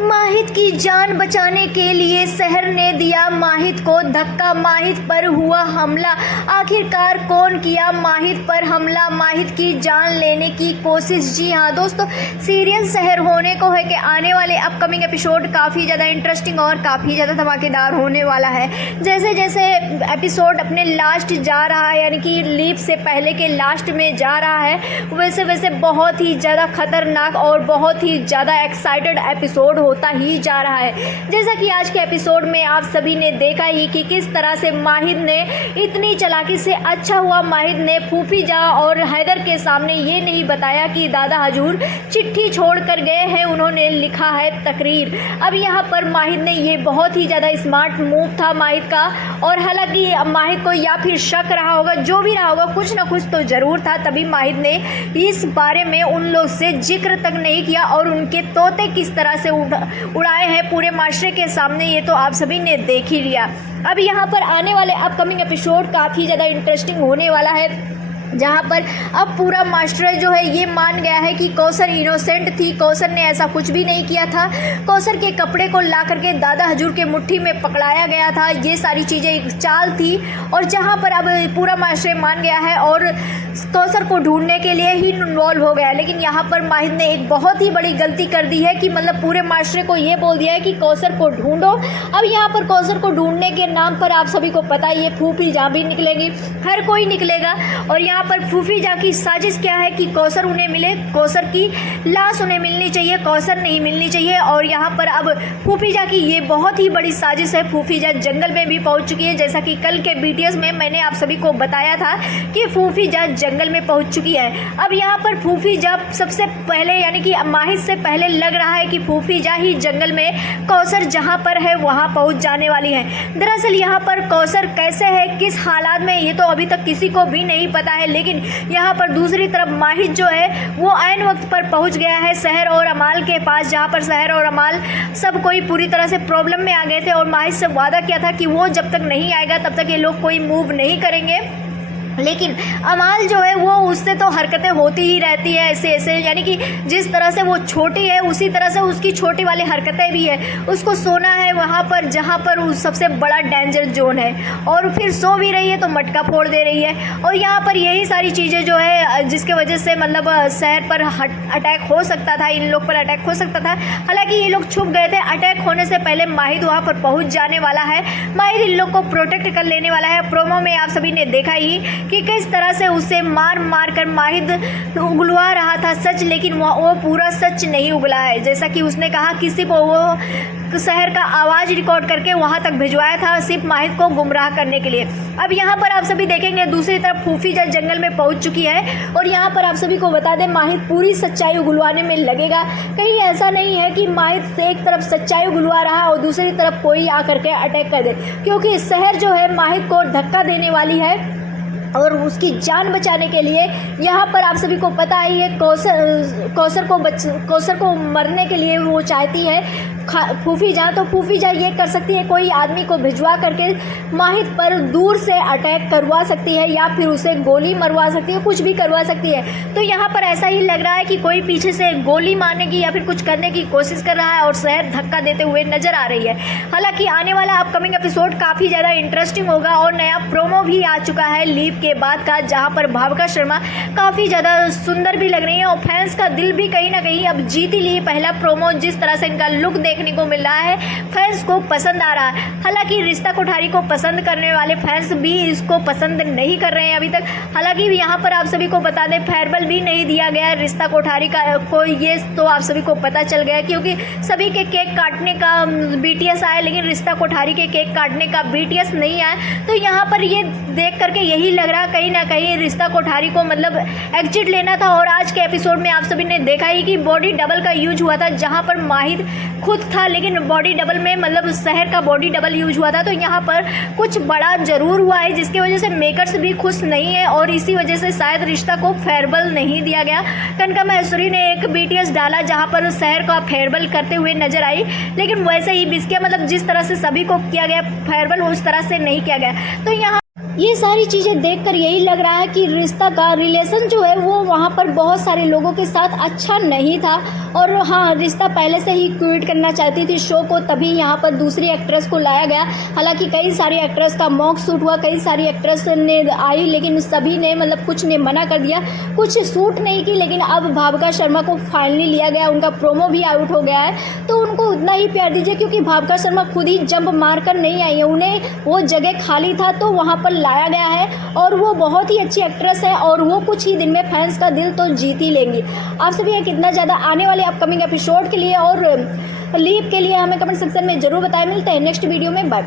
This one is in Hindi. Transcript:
माहिद की जान बचाने के लिए शहर ने दिया माहिद को धक्का, माहिद पर हुआ हमला। आखिरकार कौन किया माहिद पर हमला, माहिद की जान लेने की कोशिश। जी हाँ दोस्तों, सीरियल शहर होने को है कि आने वाले अपकमिंग एपिसोड काफ़ी ज़्यादा इंटरेस्टिंग और काफ़ी ज़्यादा धमाकेदार होने वाला है। जैसे जैसे एपिसोड अपने लास्ट जा रहा है, यानी कि लीप से पहले के लास्ट में जा रहा है, वैसे वैसे बहुत ही ज़्यादा खतरनाक और बहुत ही ज़्यादा एक्साइटेड एपिसोड होता ही जा रहा है। जैसा कि आज के एपिसोड में आप सभी ने देखा ही कि किस तरह से माहिद ने इतनी चालाकी से, अच्छा हुआ माहिद ने फूफीजा और हैदर के सामने ये नहीं बताया कि दादा हजूर चिट्ठी छोड़ कर गए हैं, उन्होंने लिखा है तकरीर। अब यहाँ पर माहिद ने ये बहुत ही ज़्यादा स्मार्ट मूव था माहिद का, और हालांकि माहिद को या फिर शक रहा होगा, जो भी रहा होगा, कुछ ना कुछ तो ज़रूर था, तभी माहिद ने इस बारे में उन लोग से जिक्र तक नहीं किया और उनके तोते किस तरह से उड़ाए हैं पूरे माशरे के सामने, ये तो आप सभी ने देख ही लिया। अब यहाँ पर आने वाले अपकमिंग एपिसोड काफ़ी ज़्यादा इंटरेस्टिंग होने वाला है, जहाँ पर अब पूरा मास्टर जो है ये मान गया है कि कौसर इनोसेंट थी, कौसर ने ऐसा कुछ भी नहीं किया था, कौसर के कपड़े को ला करके दादा हजूर के मुट्ठी में पकड़ाया गया था, ये सारी चीज़ें एक चाल थी। और जहाँ पर अब पूरा मास्टर मान गया है और कौसर को ढूंढने के लिए ही इन्वॉल्व हो गया है। लेकिन यहाँ पर माहिद ने एक बहुत ही बड़ी गलती कर दी है कि मतलब पूरे मास्टर को ये बोल दिया है कि कौसर को ढूंढो। अब यहाँ पर कौसर को ढूंढने के नाम पर आप सभी को पता ही है फूफीजा भी निकलेगी, हर कोई निकलेगा। और यहाँ पर फूफीजा की साजिश क्या है कि कौसर उन्हें मिले, कौसर की लाश उन्हें मिलनी चाहिए, कौसर नहीं मिलनी चाहिए। और यहाँ पर अब फूफीजा की ये बहुत ही बड़ी साजिश है। फूफीजा जंगल में भी पहुँच चुकी है, जैसा कि कल के बीटीएस में मैंने आप सभी को बताया था कि फूफीजा जंगल में पहुँच चुकी है। अब यहाँ पर फूफीजा सबसे पहले, यानी कि माहिद से पहले लग रहा है कि फूफीजा ही जंगल में कौसर जहाँ पर है वहाँ पहुँच जाने वाली है। दरअसल यहाँ पर कौसर कैसे है, किस हालात में, ये तो अभी तक किसी को भी नहीं पता है। लेकिन यहाँ पर दूसरी तरफ माहिद जो है वो ऐन वक्त पर पहुँच गया है शहर और अमाल के पास, जहाँ पर शहर और अमाल सब कोई पूरी तरह से प्रॉब्लम में आ गए थे और माहिद से वादा किया था कि वो जब तक नहीं आएगा तब तक ये लोग कोई मूव नहीं करेंगे। लेकिन अमाल जो है वो उससे तो हरकतें होती ही रहती है ऐसे ऐसे, यानी कि जिस तरह से वो छोटी है उसी तरह से उसकी छोटी वाली हरकतें भी है। उसको सोना है वहाँ पर जहाँ पर उस सबसे बड़ा डेंजर जोन है, और फिर सो भी रही है तो मटका फोड़ दे रही है। और यहाँ पर यही सारी चीज़ें जो है जिसके वजह से मतलब शहर पर अटैक हो सकता था, इन लोग पर अटैक हो सकता था। हालांकि ये लोग छुप गए थे, अटैक होने से पहले माहिद वहाँ पर पहुँच जाने वाला है, माहिद इन लोग को प्रोटेक्ट कर लेने वाला है। प्रोमो में आप सभी ने देखा ही कि किस तरह से उसे मार मार कर माहिद उगलवा रहा था सच, लेकिन वो पूरा सच नहीं उगला है। जैसा कि उसने कहा किसी को वो शहर का आवाज़ रिकॉर्ड करके वहाँ तक भिजवाया था सिर्फ माहिद को गुमराह करने के लिए। अब यहाँ पर आप सभी देखेंगे दूसरी तरफ फूफीजा जंगल में पहुँच चुकी है, और यहाँ पर आप सभी को बता दें माहिद पूरी सच्चाई उगलवाने में लगेगा। कहीं ऐसा नहीं है कि माहिद से एक तरफ सच्चाई उगलवा रहा है और दूसरी तरफ कोई आकर के अटैक कर दे, क्योंकि शहर जो है माहिद को धक्का देने वाली है और उसकी जान बचाने के लिए यहाँ पर आप सभी को पता ही है कौसर को मरने के लिए वो चाहती है फूफीजा। तो फूफीजा ये कर सकती है, कोई आदमी को भिजवा करके माहिद पर दूर से अटैक करवा सकती है या फिर उसे गोली मरवा सकती है, कुछ भी करवा सकती है। तो यहाँ पर ऐसा ही लग रहा है कि कोई पीछे से गोली मारने की या फिर कुछ करने की कोशिश कर रहा है और शहर धक्का देते हुए नजर आ रही है। हालांकि आने वाला अपकमिंग एपिसोड काफ़ी ज़्यादा इंटरेस्टिंग होगा और नया प्रोमो भी आ चुका है लीप के बाद का, जहां पर भाविका शर्मा काफ़ी ज़्यादा सुंदर भी लग रही है और फैंस का दिल भी कहीं ना कहीं अब जीत ही लिए। पहला प्रोमो जिस तरह से इनका लुक देखने को मिल रहा है फैंस को पसंद आ रहा है। हालांकि रिश्ता कोठारी को पसंद करने वाले फैंस भी इसको पसंद नहीं कर रहे हैं अभी तक। हालांकि यहाँ पर आप सभी को बता दें फेयरवेल भी नहीं दिया गया रिश्ता कोठारी का को, ये तो आप सभी को पता चल गया क्योंकि सभी के केक काटने का बीटीएस आया, लेकिन रिश्ता कोठारी के केक काटने का बीटीएस नहीं आया। तो यहाँ पर ये देख करके यही लग रहा कहीं ना कहीं रिश्ता कोठारी को मतलब एग्जिट लेना था। और आज के एपिसोड में आप सभी ने देखा ही कि बॉडी डबल का यूज हुआ था, जहां पर माहिद खुद था लेकिन बॉडी डबल में मतलब शहर का बॉडी डबल यूज हुआ था। तो यहाँ पर कुछ बड़ा जरूर हुआ है जिसकी वजह से मेकर्स भी खुश नहीं है और इसी वजह से शायद रिश्ता को फेयरवेल नहीं दिया गया। कनका महेश्वरी ने एक बीटीएस डाला जहाँ पर शहर का फेयरवेल करते हुए नजर आई, लेकिन वैसे ही बिस्किया मतलब जिस तरह से सभी को किया गया फेयरवेल उस तरह से नहीं किया गया। तो यहाँ ये सारी चीज़ें देखकर यही लग रहा है कि रिश्ता का रिलेशन जो है वो वहाँ पर बहुत सारे लोगों के साथ अच्छा नहीं था। और हाँ, रिश्ता पहले से ही क्विट करना चाहती थी शो को, तभी यहाँ पर दूसरी एक्ट्रेस को लाया गया। हालांकि कई सारी एक्ट्रेस का मॉक शूट हुआ, कई सारी एक्ट्रेस ने आई, लेकिन सभी ने मतलब कुछ ने मना कर दिया, कुछ शूट नहीं की। लेकिन अब भाविका शर्मा को फाइनली लिया गया, उनका प्रोमो भी आउट हो गया है, तो उनको उतना ही प्यार दीजिए, क्योंकि भाविका शर्मा खुद ही जंप मार कर नहीं आई है, उन्हें वो जगह खाली था तो वहाँ पर लाया गया है। और वो बहुत ही अच्छी एक्ट्रेस है और वो कुछ ही दिन में फैंस का दिल तो जीत ही लेंगी। आप सभी ये कितना ज़्यादा आने वाले अपकमिंग एपिसोड के लिए और लीप के लिए हमें कमेंट सेक्शन में ज़रूर बताएं। मिलते हैं नेक्स्ट वीडियो में, बाय बाय।